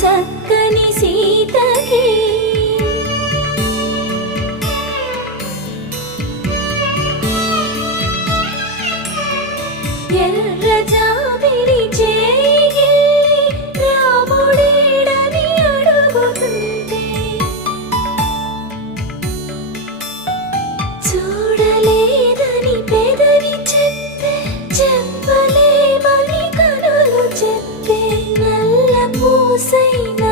చక్కని సీతకి ఎర్ర జాబిలి చేయి రాముడేడని అడుగుతుంటే చూడలేదని పెదవి చెప్పే చెప్పలేమని కనులు చెప్పే నల్ల పూసైన